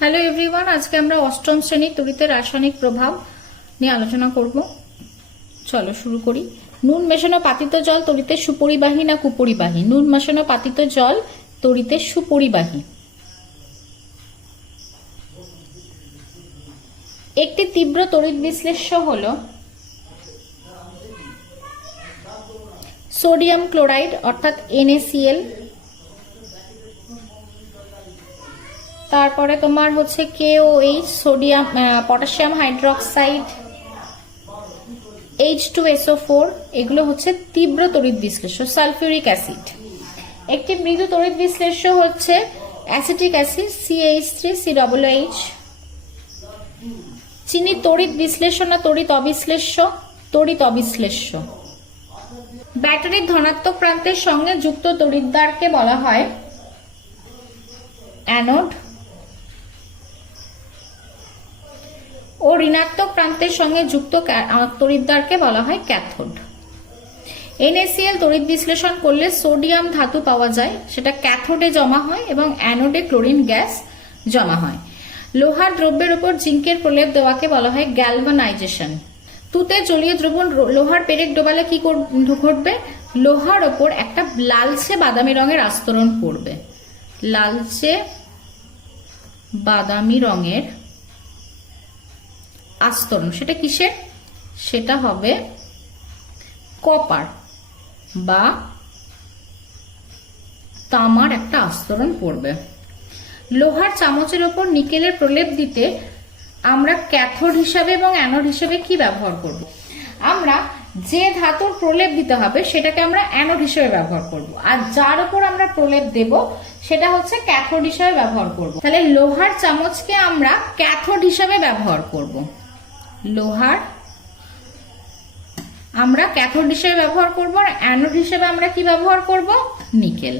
Hello everyone, আজকে আমরা অষ্টম শ্রেণীর তড়িতের রাসায়নিক প্রভাব নিয়ে আলোচনা করব। চলো শুরু করি। নুন মেশানো পাতিত জল তড়িতে সুপরিবাহী না কুপরিবাহী? নুন মেশানো পাতিত জল তড়িতে সুপরিবাহী। একটি তীব্র তড়িৎ বিশ্লেষ্য হলো সোডিয়াম ক্লোরাইড অর্থাৎ NaCl। তারপরে তোমার হচ্ছে KOH sodium potassium hydroxide, H2SO4, এগুলো হচ্ছে তীব্র তড়িৎ বিশ্লেষ্য। Sulphuric acid. একটি মৃদু তড়িৎ বিশ্লেষ্য হচ্ছে অ্যাসিটিক অ্যাসিড CH3COOH। চিনি তড়িৎ বিশ্লেষ্য না তড়িৎ অবিশ্লেষ্য? তড়িৎ অবিশ্লেষ্য। ব্যাটারির ধনাত্মক প্রান্তের সঙ্গে যুক্ত তড়িৎদ্বারকে বলা হয় অ্যানোড ও ঋণাত্মক প্রান্তের সঙ্গে যুক্ত তড়িৎদ্বারকে বলা হয় ক্যাথোড। NaCl তড়িৎ বিশ্লেষণ করলে সোডিয়াম ধাতু পাওয়া যায়, সেটা ক্যাথোডে জমা হয় এবং অ্যানোডে ক্লোরিন গ্যাস জমা হয়। লোহার দ্রব্যের উপর জিঙ্কের প্রলেপ দেওয়াকে বলা হয় গ্যালভানাইজেশন। তুতে জলীয় দ্রবণ লোহার পেরেক ডোবালে কি ঘটবে? লোহার ওপর একটা লালচে বাদামি রঙের আস্তরণ পড়বে। লালচে বাদামি রঙের আস্তরণ, সেটা কিসের? সেটা হবে কপার বা তামার একটা আস্তরণ পড়বে। লোহার চামচের ওপর নিকেলের প্রলেপ দিতে আমরা ক্যাথোড হিসাবে এবং অ্যানোড হিসাবে কি ব্যবহার করব? আমরা যে ধাতুর প্রলেপ দিতে হবে সেটাকে আমরা অ্যানোড হিসেবে ব্যবহার করব, আর যার উপর আমরা প্রলেপ দেব সেটা হচ্ছে ক্যাথোড হিসাবে ব্যবহার করব। তাহলে লোহার চামচকে আমরা ক্যাথোড হিসাবে ব্যবহার করব। লোহার আমরা ক্যাথোড হিসেবে ব্যবহার করব, আর অ্যানোড হিসেবে আমরা কি ব্যবহার করব? নিকেল।